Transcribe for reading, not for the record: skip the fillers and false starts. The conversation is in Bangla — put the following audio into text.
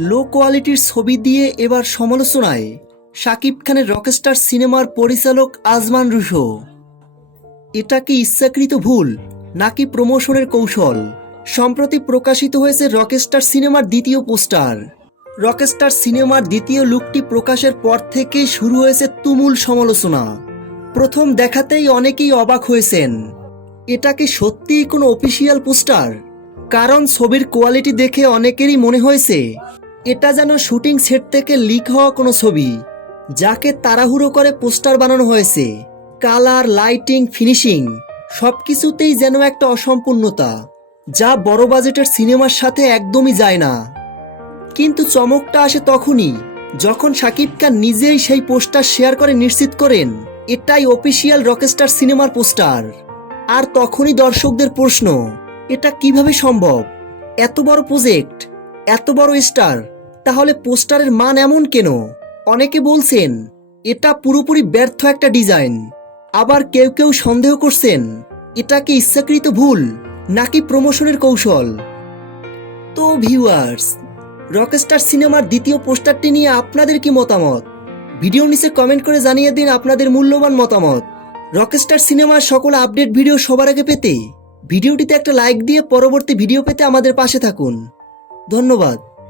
লো কোয়ালিটির ছবি দিয়ে এবার সমালোচনায় শাকিব খানের রকস্টার সিনেমার পরিচালক আজমান রুশো। এটা কি ইচ্ছাকৃত ভুল নাকি প্রমোশনের কৌশল? সম্প্রতি প্রকাশিত হয়েছে রকস্টার সিনেমার দ্বিতীয় পোস্টার। রকস্টার সিনেমার দ্বিতীয় লুকটি প্রকাশের পর থেকেই শুরু হয়েছে তুমুল সমালোচনা। প্রথম দেখাতেই অনেকেই অবাক হয়েছেন, এটা কি সত্যিই কোনো অফিসিয়াল পোস্টার? কারণ ছবির কোয়ালিটি দেখে অনেকেরই মনে হয়েছে এটা যেন শুটিং সেট থেকে লিক হওয়া কোনো ছবি, যাকে তাড়াহুড়ো করে পোস্টার বানানো হয়েছে। কালার, লাইটিং, ফিনিশিং সবকিছুতেই যেন একটা অসম্পূর্ণতা, যা বড় বাজেটের সিনেমার সাথে একদমই যায় না। কিন্তু চমকটা আসে তখনই যখন শাকিব খান নিজেই সেই পোস্টার শেয়ার করে নিশ্চিত করেন এটাই অফিসিয়াল রকস্টার সিনেমার পোস্টার। আর তখনই দর্শকদের প্রশ্ন, এটা কিভাবে সম্ভব? এত বড় প্রজেক্ট, এত বড় স্টার, তাহলে পোস্টারের মান এমন কেন? অনেকে বলছেন এটা পুরোপুরি ব্যর্থ একটা ডিজাইন। আবার কেউ কেউ সন্দেহ করছেন এটা কি ইচ্ছাকৃত ভুল নাকি প্রমোশনের কৌশল। তো ভিউয়ার্স, রকস্টার সিনেমার দ্বিতীয় পোস্টারটি নিয়ে আপনাদের কি মতামত? ভিডিওর নিচে কমেন্ট করে জানিয়ে দিন আপনাদের মূল্যবান মতামত। রকস্টার সিনেমার সকল আপডেট ভিডিও সবার আগে পেতে ভিডিওটিতে একটা লাইক দিয়ে পরবর্তী ভিডিও পেতে আমাদের পাশে থাকুন। ধন্যবাদ।